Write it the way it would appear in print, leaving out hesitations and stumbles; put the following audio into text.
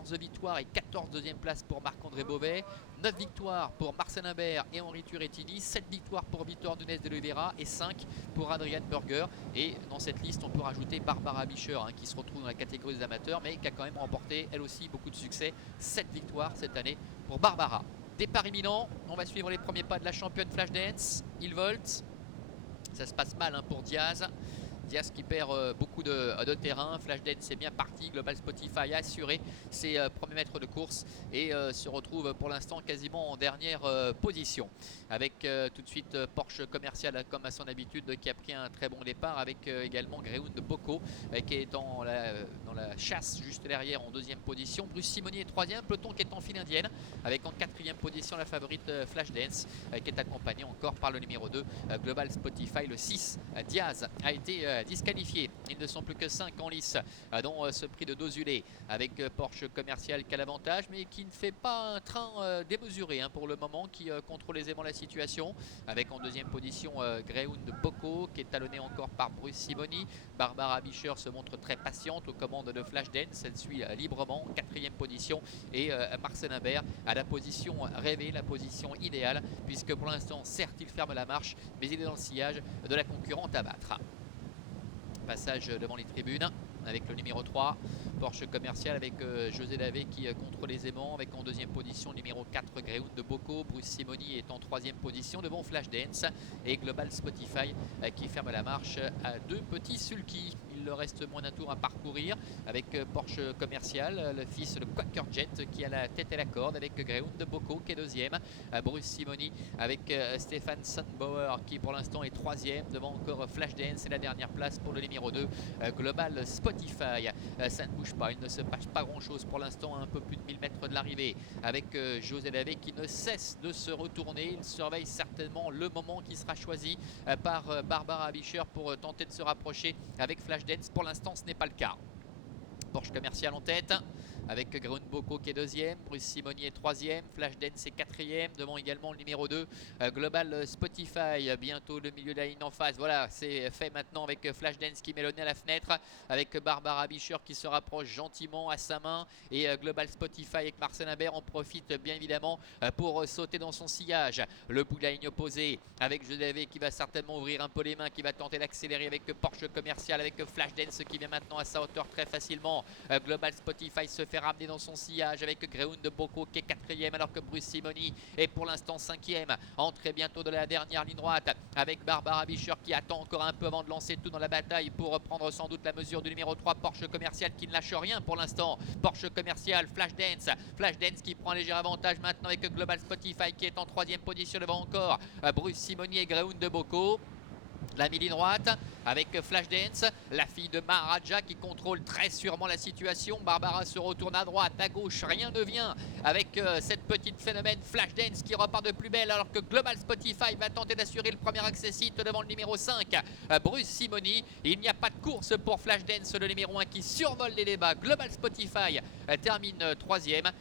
14 victoires et 14 deuxième place pour Marc-André Beauvais, 9 victoires pour Marcel Imbert et Henri Turettini, 7 victoires pour Victor Nunez de Oliveira et 5 pour Adrian Burger. Et dans cette liste, on peut rajouter Barbara Bischer qui se retrouve dans la catégorie des amateurs, mais qui a quand même remporté elle aussi beaucoup de succès. 7 victoires cette année pour Barbara. Départ imminent, on va suivre les premiers pas de la championne Flashdance, il volte. Ça se passe mal pour Diaz. Diaz qui perd beaucoup de terrain. Flashdance est bien parti. Global Spotify a assuré ses premiers mètres de course et se retrouve pour l'instant quasiment en dernière position. Avec tout de suite Porsche Commercial comme à son habitude qui a pris un très bon départ avec également Greyhound de Bocco qui est dans la chasse juste derrière en deuxième position. Bruce Simonier est troisième. Peloton qui est en file indienne avec en quatrième position la favorite Flashdance qui est accompagnée encore par le numéro 2 Global Spotify. Le 6 Diaz a été disqualifiés. Ils ne sont plus que 5 en lice dans ce prix de Dozulé avec Porsche Commercial qui a l'avantage mais qui ne fait pas un train démesuré pour le moment, qui contrôle aisément la situation avec en deuxième position Greyhound de Bocco qui est talonné encore par Bruce Simoni. Barbara Bischer se montre très patiente aux commandes de Flashdance, elle suit librement en quatrième position et Marcel Imbert à la position rêvée, la position idéale puisque pour l'instant certes il ferme la marche mais il est dans le sillage de la concurrente à battre. Passage devant les tribunes avec le numéro 3 Porsche Commercial avec José Davé qui contrôle aisément avec en deuxième position le numéro 4 Greyhound de Bocco. Bruce Simoni est en troisième position devant Flashdance et Global Spotify qui ferme la marche à deux petits sulky. Il leur reste moins d'un tour à parcourir avec Porsche Commercial, le fils de Quaker Jet qui a la tête et la corde avec Greyhound de Bocco qui est deuxième. Bruce Simoni avec Stéphane Sandbauer qui pour l'instant est troisième devant encore Flashdance et la dernière place pour le numéro 2 Global Spotify. Ça ne bouge pas, il ne se passe pas grand chose pour l'instant à un peu plus de 1000 mètres de l'arrivée avec José Davé qui ne cesse de se retourner. Il surveille certainement le moment qui sera choisi par Barbara Bischer pour tenter de se rapprocher avec Flashdance. Pour l'instant ce n'est pas le cas. Porsche Commercial en tête avec Greyhound Bocco qui est deuxième, Bruce Simoni est troisième, Flashdance est quatrième, devant également le numéro 2 Global Spotify, bientôt le milieu de la ligne en face. Voilà, c'est fait maintenant avec Flashdance qui met le nez à la fenêtre, avec Barbara Bischer qui se rapproche gentiment à sa main et Global Spotify avec Marcel Imbert en profite bien évidemment pour sauter dans son sillage. Le bout de la ligne opposée avec José qui va certainement ouvrir un peu les mains, qui va tenter d'accélérer avec Porsche Commercial, avec Flashdance qui vient maintenant à sa hauteur très facilement. Global Spotify se fait ramener dans son sillage avec Greyhound de Bocco qui est quatrième alors que Bruce Simoni est pour l'instant cinquième. Entrée bientôt de la dernière ligne droite avec Barbara Bischer qui attend encore un peu avant de lancer tout dans la bataille pour prendre sans doute la mesure du numéro 3 Porsche Commercial qui ne lâche rien pour l'instant. Porsche Commercial, Flashdance qui prend un léger avantage maintenant avec Global Spotify qui est en troisième position devant encore Bruce Simoni et Greyhound de Bocco. La mi-ligne droite avec Flashdance, la fille de Maharaja qui contrôle très sûrement la situation. Barbara se retourne à droite, à gauche, rien ne vient avec cette petite phénomène Flashdance qui repart de plus belle alors que Global Spotify va tenter d'assurer le premier accessite devant le numéro 5 Bruce Simoni. Il n'y a pas de course pour Flashdance, le numéro 1 qui survole les débats. Global Spotify termine troisième.